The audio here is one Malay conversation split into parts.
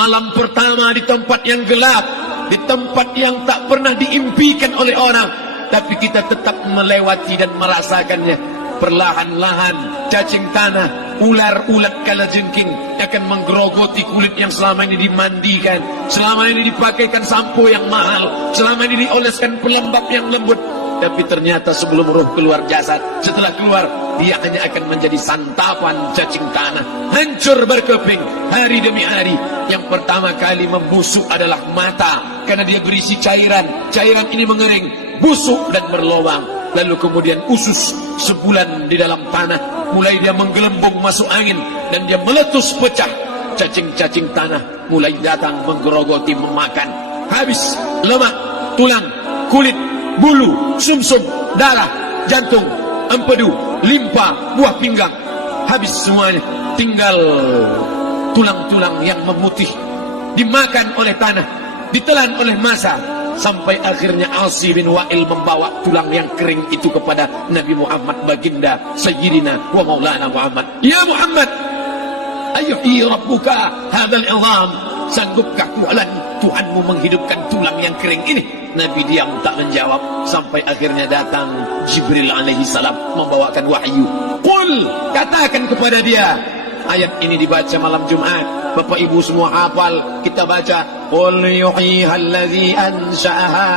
Malam pertama di tempat yang gelap, di tempat yang tak pernah diimpikan oleh orang, tapi kita tetap melewati dan merasakannya. Perlahan-lahan cacing tanah, ular-ulat kalajengking akan menggerogoti kulit yang selama ini dimandikan, selama ini dipakaikan sampo yang mahal, selama ini dioleskan pelembab yang lembut. Tapi ternyata sebelum roh keluar jasad, setelah keluar, dia hanya akan menjadi santapan cacing tanah. Hancur berkeping hari demi hari. Yang pertama kali membusuk adalah mata, karena dia berisi cairan. Cairan ini mengering, busuk dan berlubang. Lalu kemudian usus sebulan di dalam tanah. Mulai dia menggelembung masuk angin, dan dia meletus pecah. Cacing-cacing tanah mulai datang menggerogoti, memakan. Habis lemak, tulang, kulit, bulu, sumsum, darah, jantung, empedu, limpa, buah pinggang. Habis semuanya, tinggal tulang-tulang yang memutih, dimakan oleh tanah, ditelan oleh massa, sampai akhirnya Asi bin Wa'il membawa tulang yang kering itu kepada Nabi Muhammad, baginda Sayyidina wa Maulana Muhammad. Ya Muhammad, ayyuhi rabbuka hadzal izam, sanggupkah Tuhanmu menghidupkan tulang yang kering ini? Nabi diam tak menjawab, sampai akhirnya datang Jibril alaihi salam membawakan wahyu. Qul, katakan kepada dia. Ayat ini dibaca malam Jumat. Bapak Ibu semua hafal, kita baca. Qul yuhyiha allazi ansha'aha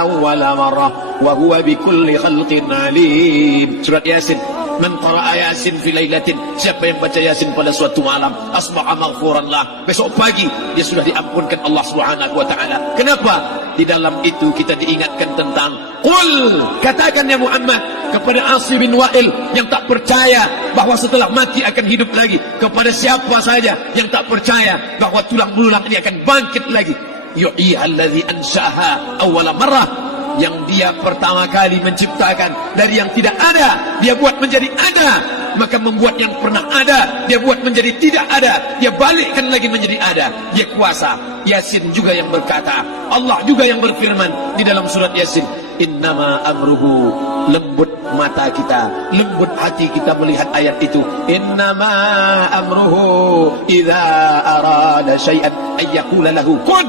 awwala marrah wa huwa bikulli khalqin alim. Surat Yasin. Man qara'a Yasin fi lailatin, siapa yang baca Yasin pada suatu malam, asbaha maghfuran lah, besok pagi dia sudah diampunkan Allah Subhanahu wa taala. Kenapa? Di dalam itu kita diingatkan tentang qul, katakan ya Muhammad kepada Asi bin Wa'il yang tak percaya bahwa setelah mati akan hidup lagi, kepada siapa saja yang tak percaya bahwa tulang belulang ini akan bangkit lagi. Yu'i allazi ansha'aha awwala marrah, yang dia pertama kali menciptakan dari yang tidak ada, dia buat menjadi ada. Maka membuat yang pernah ada, dia buat menjadi tidak ada, dia balikkan lagi menjadi ada. Dia kuasa. Yasin juga yang berkata, Allah juga yang berfirman di dalam surat Yasin, innama amruhu, lembut mata kita, lembut hati kita melihat ayat itu. Innama amruhu idza arada syai'an ayyaqula lahu kun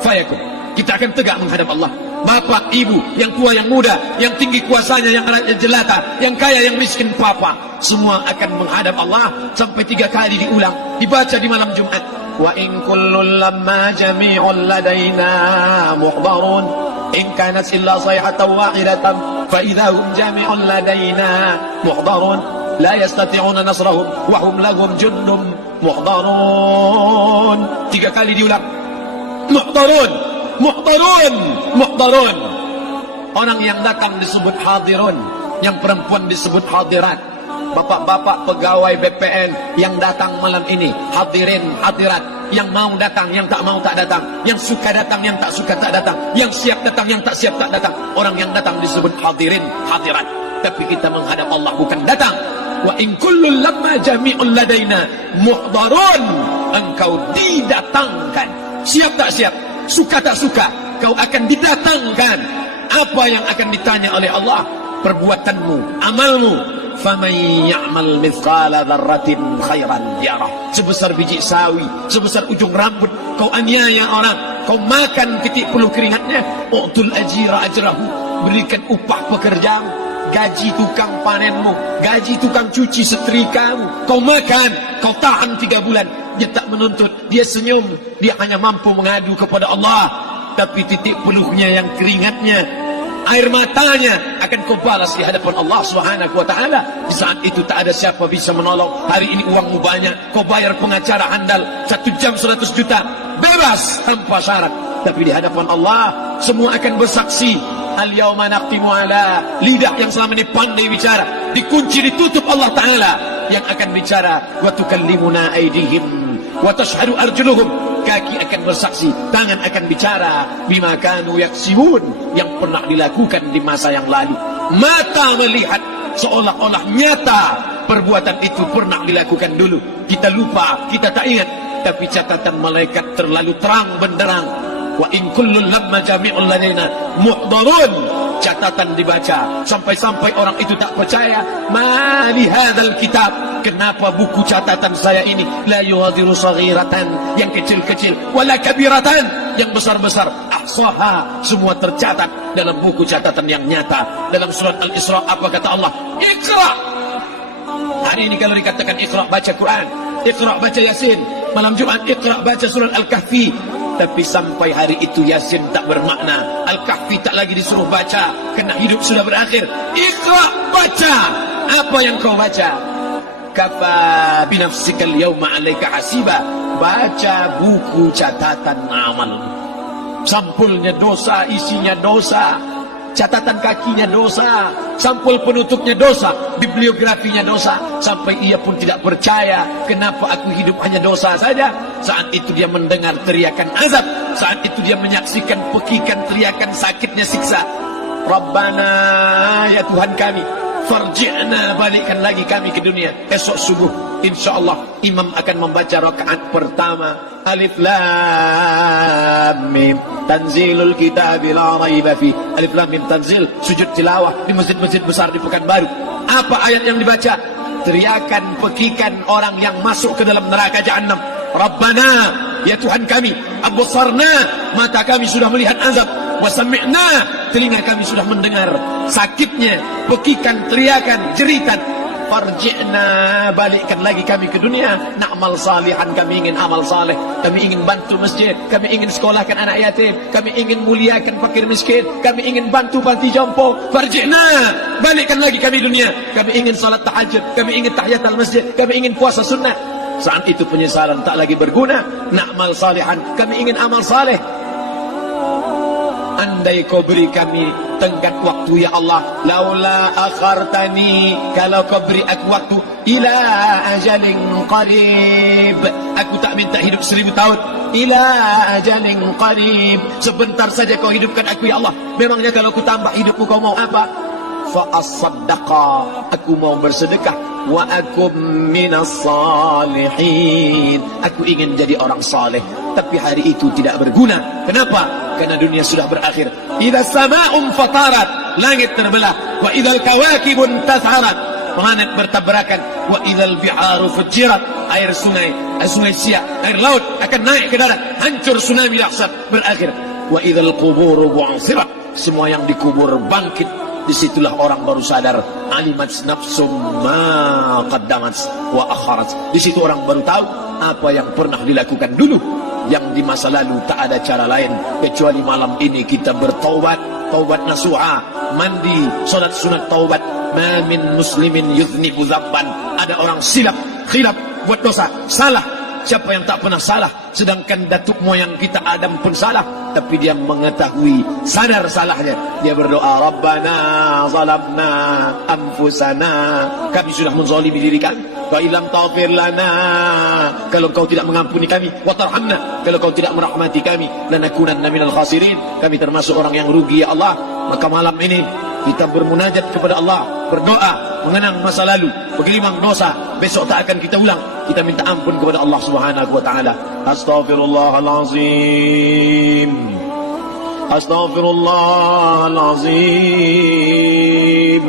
fayakun. Kita akan tegak menghadap Allah. Bapak, ibu, yang tua, yang muda, yang tinggi kuasanya, yang rakyat jelata, yang kaya, yang miskin, papa, semua akan menghadap Allah. Sampai 3 kali diulang, dibaca di malam Jumat. Wa in kullun lamma jami'un ladaina muhdarun in kanat illa sayhatan wahidatan fa idza hum jami'un ladaina muhdarun la yastati'una nasrahum wa hum lahum jundum muhdarun. 3 kali diulang. Muhdarun, muhdarun, muhdarun. Orang yang datang disebut hadirun, yang perempuan disebut hadirat. Bapak-bapak pegawai BPN yang datang malam ini, hadirin, hadirat. Yang mau datang, yang tak mau tak datang. Yang suka datang, yang tak suka tak datang. Yang siap datang, yang tak siap tak datang. Orang yang datang disebut hadirin, hadirat. Tapi kita menghadap Allah bukan datang. Wa in kullun lamma jami'un ladaina muhdarun. Engkau didatangkan. Siap tak siap, suka tak suka, kau akan didatangkan. Apa yang akan ditanya oleh Allah? Perbuatanmu, amalmu. Faman ya'mal mithqala dzarratin khairan yarah. Sebesar biji sawi, sebesar ujung rambut, kau aniaya orang, kau makan titik peluh keringatnya. U'tul ajira ajrahu, berikan upah pekerjamu, gaji tukang panenmu, gaji tukang cuci setrikamu. Kau makan, kau tahan 3 bulan. Dia tak menuntut, dia senyum, dia hanya mampu mengadu kepada Allah. Tapi titik peluhnya yang keringatnya, air matanya akan kau balas di hadapan Allah Subhanahu wa taala. Di saat itu tak ada siapa bisa menolong. Hari ini uangmu banyak, kau bayar pengacara handal 1 jam 100 juta, bebas tanpa syarat. Tapi di hadapan Allah semua akan bersaksi. Al-yawma naqtimu ala, lidah yang selama ini pandai bicara dikunci, ditutup Allah taala yang akan bicara. Wa tukallimuna aydihim wa tashhadu arjuluhum, kaki akan bersaksi, tangan akan bicara. Bima kanu yaksibun, yang pernah dilakukan di masa yang lalu. Mata melihat seolah-olah nyata perbuatan itu pernah dilakukan dulu. Kita lupa, kita tak ingat. Tapi catatan malaikat terlalu terang benderang. Wa in kullun lamma jami'un ladaina muhdarun. catatan dibaca. Sampai-sampai orang itu tak percaya. Ma li hadzal kitab, kenapa buku catatan saya ini la yughadiru saghiratan, yang kecil-kecil, wala kabiratan, yang besar-besar, ahsaha, semua tercatat dalam buku catatan yang nyata. Dalam surat Al-Isra apa kata Allah? Iqra. Hari ini kalau dikatakan Iqra, baca Quran, Iqra, baca Yasin. Malam Jumat Iqra, baca surat Al-Kahfi. Tapi sampai hari itu Yasin tak bermakna, Al-Kahfi tak lagi disuruh baca, kerana hidup sudah berakhir. Iqra, baca. Apa yang kau baca? Kafa binafsikal yawma alaika hasiba. Baca buku catatan amal. Sampulnya dosa, isinya dosa. Catatan kakinya dosa, sampul penutupnya dosa, bibliografinya dosa. Sampai ia pun tidak percaya, kenapa aku hidup hanya dosa saja. Saat itu dia mendengar teriakan azab, saat itu dia menyaksikan pekikan teriakan sakitnya siksa. Rabbana, ya Tuhan kami, farji'na, balikkan lagi kami ke dunia. Esok subuh insyaallah imam akan membaca rakaat pertama. Alif lam mim, tanzilul kitab la raiba fi. Alif lam mim tanzil, sujud tilawah di masjid-masjid besar di Pekanbaru. Apa ayat yang dibaca? Teriakan pekikan orang yang masuk ke dalam neraka jahanam. Rabbana, ya Tuhan kami, absarna, mata kami sudah melihat azab, wa sami'na, telinga kami sudah mendengar sakitnya pekikan, teriakan, jeritan. Farji'na, balikkan lagi kami ke dunia. Na'mal salihan, kami ingin amal saleh, kami ingin bantu masjid, kami ingin sekolahkan anak yatim, kami ingin muliakan fakir miskin, kami ingin bantu panti jompo. Farji'na, balikkan lagi kami dunia. Kami ingin salat tahajud, kami ingin tahiyatul masjid, kami ingin puasa sunnah. Saat itu penyesalan tak lagi berguna. Na'mal salihan, kami ingin amal saleh. Andai kau beri kami tenggat waktu ya Allah, laula akhartani, kalau kau beri aku waktu, ila ajalin qarib, aku tak minta hidup 1000 tahun, ila ajalin qarib, sebentar saja kau hidupkan aku ya Allah. Memangnya kalau ku tambah hidupku kau mau apa? Fa as-saddaqa, aku mau bersedekah, wa akum minas salihin, aku ingin jadi orang saleh. Tapi hari itu tidak berguna. Kenapa? Karena dunia sudah berakhir. Idza sama'un fatarat, langit terbelah. Wa idzal kawakibun tatharat, planet bertabrakan. Wa idzal biharu fujirat, air sungai siak, air laut akan naik ke darat, hancur tsunami dahsyat berakhir. Wa idzal quburu bu'sirat, semua yang dikubur bangkit. Disitulah orang baru sadar, alimat nafsum ma qaddamat wa akharat. Di situ orang baru tahu apa yang pernah dilakukan dulu, yang di masa lalu tak ada cara lain kecuali malam ini kita bertaubat, taubat nasuha, mandi, salat sunat taubat. Ma min muslimin yuznibu dzamban, ada orang silap, khilaf, buat dosa, salah. Siapa yang tak pernah salah? Sedangkan datuk moyang kita Adam pun salah, tapi dia mengetahui, sadar salahnya. Dia berdoa, Rabbana zalamna anfusana, kami sudah menzalimi diri kami. Wa illam taghfir lana, kalau kau tidak mengampuni kami, wa tarhamna, kalau kau tidak merahmati kami, lanakunanna minal khasirin, kami termasuk orang yang rugi ya Allah. Maka malam ini kita bermunajat kepada Allah, berdoa, mengenang masa lalu, bergelimang dosa, besok tak akan kita ulang. Kita minta ampun kepada Allah Subhanahu wa taala. Astaghfirullahalazim, astaghfirullahalazim,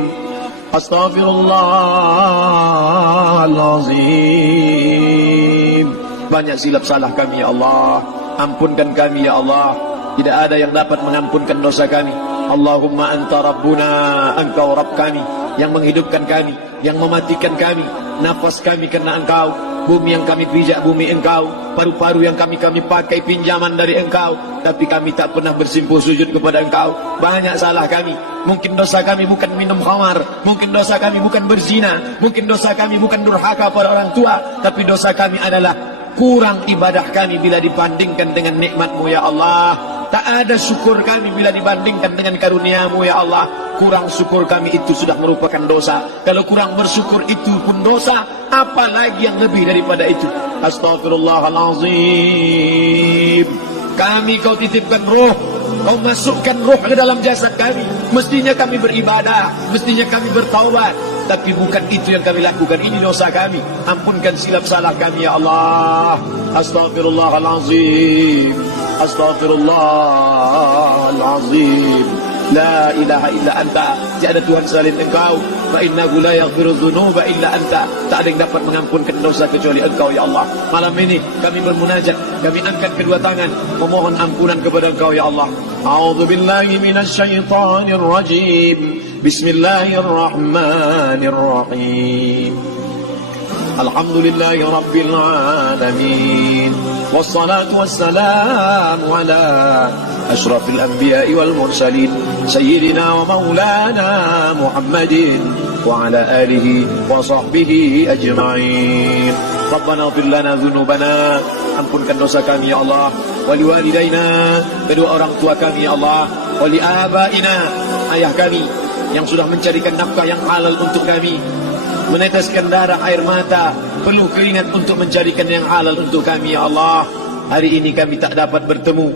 astaghfirullahalazim. Banyak silap salah kami ya Allah, ampunkan kami ya Allah. Tidak ada yang dapat mengampunkan dosa kami. Allahumma anta rabbuna, engkau Rabb kami, yang menghidupkan kami, yang mematikan kami, nafas kami karena engkau, bumi yang kami pijak bumi engkau, paru-paru yang kami pakai pinjaman dari engkau, tapi kami tak pernah bersimpuh sujud kepada engkau. Banyak salah kami. Mungkin dosa kami bukan minum khamar, mungkin dosa kami bukan berzina, mungkin dosa kami bukan durhaka pada orang tua, tapi dosa kami adalah kurang ibadah kami bila dibandingkan dengan nikmat-Mu ya Allah. Tak ada syukur kami bila dibandingkan dengan karunia-Mu ya Allah. Kurang syukur kami itu sudah merupakan dosa. Kalau kurang bersyukur itu pun dosa, apalagi yang lebih daripada itu. Astaghfirullahalazim. Kami kau titipkan roh, kau masukkan roh ke dalam jasad kami. Mestinya kami beribadah, mestinya kami bertaubat, tapi bukan itu yang kami lakukan. Ini dosa kami. Ampunkan silap salah kami ya Allah. Astaghfirullahalazim, astaghfirullahalazim. La ilaha illa anta, tiada Tuhan selain Engkau. Fa innahu la yaghfiru dzunuba illa anta, tak ada yang dapat mengampunkan dosa kecuali Engkau ya Allah. Malam ini kami bermunajat, kami angkat kedua tangan memohon ampunan kepada Engkau ya Allah. A'udzu billahi minasyaitonir rajim. Bismillahirrahmanirrahim. Alhamdulillahi rabbil alamin. Wassalatu wassalamu ala ashrafil anbiya'i wal mursalin sayyidina wa maulana Muhammadin wa ala alihi wa sahbihi ajma'in. Rabbana ighfir lana dzunubana, ampunkan dosa kami ya Allah, wa liwalidaina, kedua orang tua kami ya Allah, wa li abaina, ayah kami yang sudah mencarikan nafkah yang halal untuk kami, meneteskan darah air mata, penuh keringat untuk mencarikan yang halal untuk kami ya Allah. Hari ini kami tak dapat bertemu.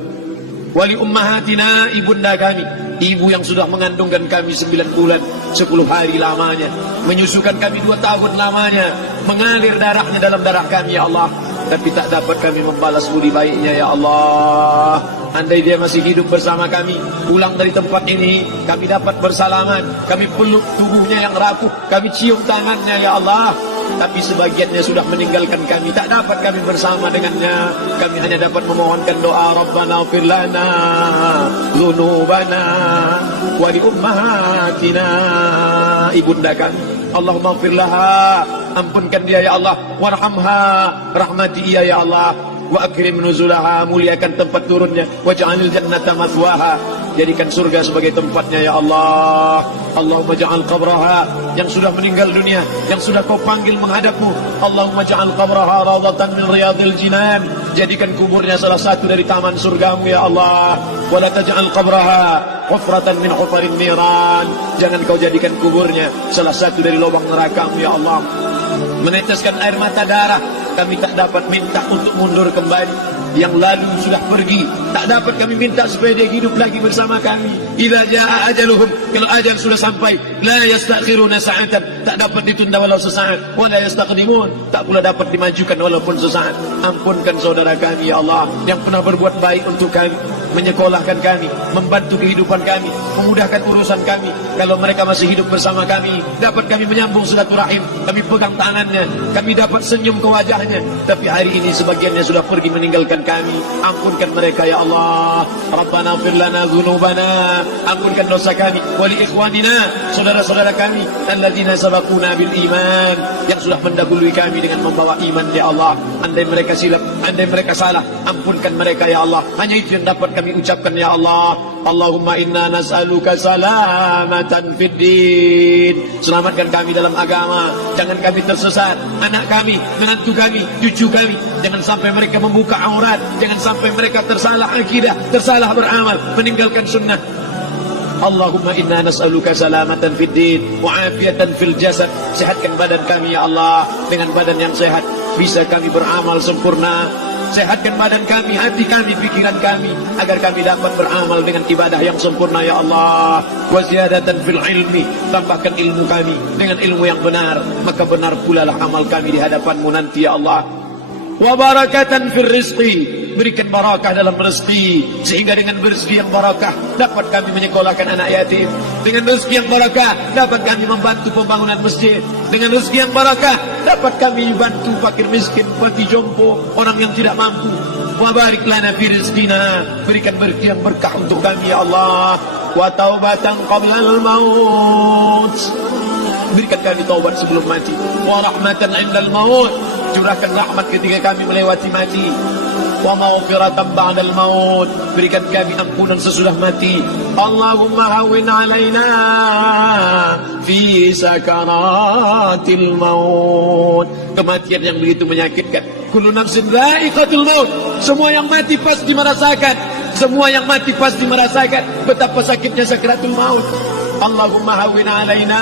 Wali ummahatina, ibunda kami, ibu yang sudah mengandungkan kami 9 bulan 10 hari lamanya, menyusukan kami 2 tahun lamanya, mengalir darahnya dalam darah kami ya Allah, tapi tak dapat kami membalas budi baiknya ya Allah. Andai dia masih hidup bersama kami, pulang dari tempat ini, kami dapat bersalaman, kami peluk tubuhnya yang rapuh, kami cium tangannya ya Allah. Tapi sebagiannya sudah meninggalkan kami, tak dapat kami bersama dengannya. Kami hanya dapat memohonkan doa, Rabbana ighfir lana dzunubana wa li ummahatina, ibunda kami, Allahumma ighfir laha, ampunkan dia ya Allah, warhamha, rahmati ia ya Allah, wa akrim nuzulaha, muliakan tempat turunnya, waj'alil jannata mathwaha, jadikan surga sebagai tempatnya ya Allah. Allahumma ja'al qabraha, yang sudah meninggal dunia, yang sudah kau panggil menghadapmu, Allahumma ja'al qabraha rawdatan min riyadil jinan, jadikan kuburnya salah satu dari taman surgamu ya Allah. Wa la taj'al qabraha hufratan min hufarin niran, jangan kau jadikan kuburnya salah satu dari lubang nerakamu ya Allah. Meneteskan air mata darah, kami tak dapat minta untuk mundur kembali. Yang lalu sudah pergi, tak dapat kami minta supaya dia hidup lagi bersama kami. Idza jaa ajaluhum, kalau ajal sudah sampai, la yastakhiruna sa'atan, tak dapat ditunda walau sesaat, wa la yastaqdimun, tak pula dapat dimajukan walaupun sesaat. Ampunkan saudara kami ya Allah, yang pernah berbuat baik untuk kami, menyekolahkan kami, membantu kehidupan kami, memudahkan urusan kami. Kalau mereka masih hidup bersama kami, dapat kami menyambung silaturahim, kami pegang tangannya, kami dapat senyum ke wajahnya. Tapi hari ini sebagiannya sudah pergi meninggalkan kami. Ampunkan mereka ya Allah. Rabbana ighfir lana dzunubana, ampunkan dosa kami, wa li ikhwanina, saudara-saudara kami, alladzina sabaquna bil iman, yang sudah mendahului kami dengan membawa iman ya Allah. Andai mereka silap, andai mereka salah, ampunkan mereka ya Allah. Hanya itu yang dapat kami ucapkan ya Allah. Allahumma inna nas'aluka salamatan fid din, selamatkan kami dalam agama, jangan kami tersesat, anak kami, menantu kami, cucu kami, jangan sampai mereka membuka aurat, jangan sampai mereka tersalah akidah, tersalah beramal, meninggalkan sunnah. Allahumma inna nas'aluka salamatan fid din wa afiatan fil jasad, sehatkan badan kami ya Allah, dengan badan yang sehat bisa kami beramal sempurna. Sehatkan badan kami, hati kami, pikiran kami, agar kami dapat beramal dengan ibadah yang sempurna ya Allah. Wa ziyadatan fil ilmi, tambahkan ilmu kami dengan ilmu yang benar, maka benar pula lah amal kami di hadapan-Mu nanti ya Allah. Wa barakatan fil rizqi, berikan barakah dalam rezeki, sehingga dengan rezeki yang barakah dapat kami menyekolahkan anak yatim, dengan rezeki yang barakah dapat kami membantu pembangunan masjid, dengan rezeki yang barakah dapat kami bantu fakir miskin, panti jompo, orang yang tidak mampu. Wa barik lana fi rizqina, berikan rezeki yang berkah untuk kami ya Allah. Wa taubatan qabla al-maut, berikan kami taubat sebelum mati. Wa rahmatan 'indal maut, curahkan rahmat ketika kami melewati mati. Wa maghfiratan ba'dal maut, berikan kami ampunan sesudah mati. Allahumma hawwin 'alaina fi sakaratil maut, kematian yang begitu menyakitkan. Kullu nafsin dha'iqatul maut, semua yang mati pasti merasakan, semua yang mati pasti merasakan betapa sakitnya sakaratul maut. Allahumma hawwin 'alaina,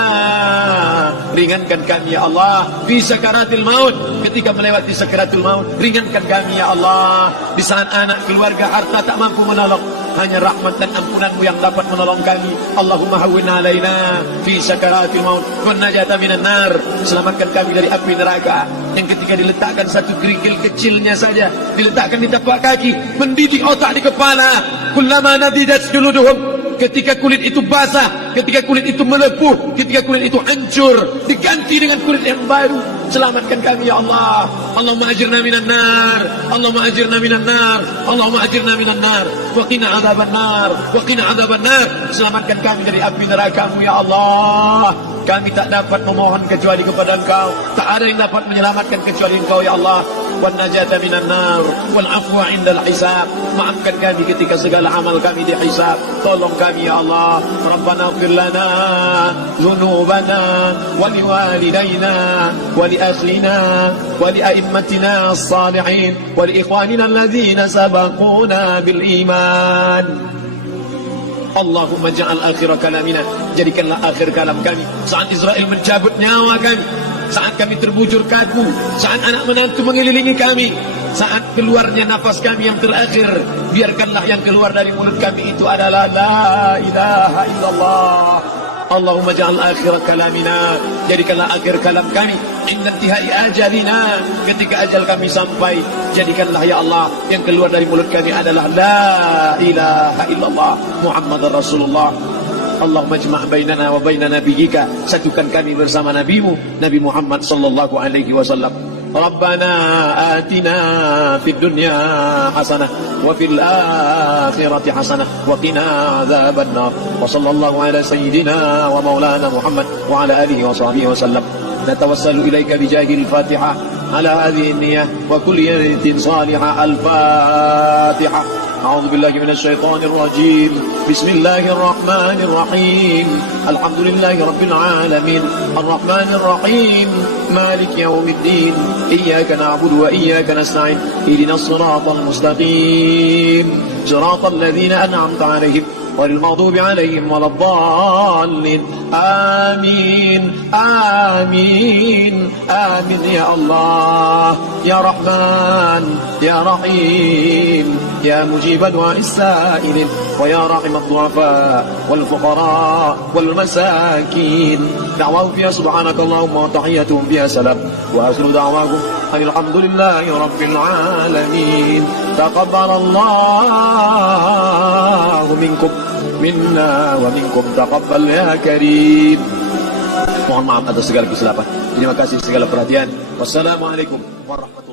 ringankan kami ya Allah fi sakaratil maut, ketika melewati sakaratul maut, ringankan kami ya Allah. Di saat anak, keluarga, harta tak mampu menolong, hanya rahmat dan ampunan-Mu yang dapat menolong kami. Allahumma hawwin 'alaina fi sakaratil maut wan najata minan nar, selamatkan kami dari api neraka yang ketika diletakkan satu kerikil kecilnya saja, diletakkan di tapak kaki, mendidik otak di kepala. Kullama nadidat juluduhum ketika kulit itu basah, ketika kulit itu melepuh, ketika kulit itu hancur, diganti dengan kulit yang baru. Selamatkan kami ya Allah. Allahumma ajirna minan nar, Allahumma ajirna minan nar, Allahumma ajirna minan nar, wa qina adzaban nar, wa qina adzaban nar. Selamatkan kami dari api neraka-Mu ya Allah. Kami tak dapat memohon kecuali kepada Engkau. Tak ada yang dapat menyelamatkan kecuali Engkau ya Allah. Wan najata minan nar, wal afwa indal hisab. Maafkan kami ketika segala amal kami dihisab. Tolong kami ya Allah. Rabbana ighfir lana dzunubana wa liwalidayna wa li ahlina wa li a'immatina as-salihin wa li ikhwanina alladhina sabaquna bil iman. Allahumma ja'al akhir kalamina, jadikanlah akhir kalam kami saat Israel mencabut nyawa kami, saat kami terbujur kaku, saat anak menantu mengelilingi kami, saat keluarnya nafas kami yang terakhir, biarkanlah yang keluar dari mulut kami itu adalah la ilaha illallah. Allahumma ja'al akhir kalamina, jadikanlah akhir kalam kami inda intihai ajalina, ketika ajal kami sampai, jadikanlah ya Allah yang keluar dari mulut kami adalah la ilaha illallah Muhammadar Rasulullah. Allahumma jma' bainana wa baina nabiyyika, satukan kami bersama nabimu Nabi Muhammad sallallahu alaihi wasallam. Rabbana atina fid dunya hasanah wa fil akhirati hasanah wa qina adzaban nar. Wa sallallahu ala sayyidina wa maulana Muhammad wa ala alihi wa sahbihi wa sallam. Natawassalu ilaika bi jahil Fatihah ala hadhihi an-niyyah wa kulli niyatin salihah. Al-Fatihah. أعوذ بالله من الشيطان الرجيم. بسم الله الرحمن الرحيم. الحمد لله رب العالمين الرحمن الرحيم مالك يوم الدين إياك نعبد وإياك نستعين اهدنا الصراط المستقيم صراط الذين أنعمت عليهم غير المغضوب عليهم ولا الضالين. آمين آمين آمين يا الله يا رحمن يا رحيم يا مجيب دعاء السائلين ويا راحم الضعفاء والفقراء والمساكين. دعواهم فيها سبحانك اللهم وتحياتهم فيها سلام وآخر دعواهم أن الحمد لله رب العالمين. تقبل الله منكم منا ومنكم تقبل يا كريم. Mohon maaf atas segala kesilapan. Terima kasih segala perhatian. Wassalamualaikum warahmatullahi wabarakatuh.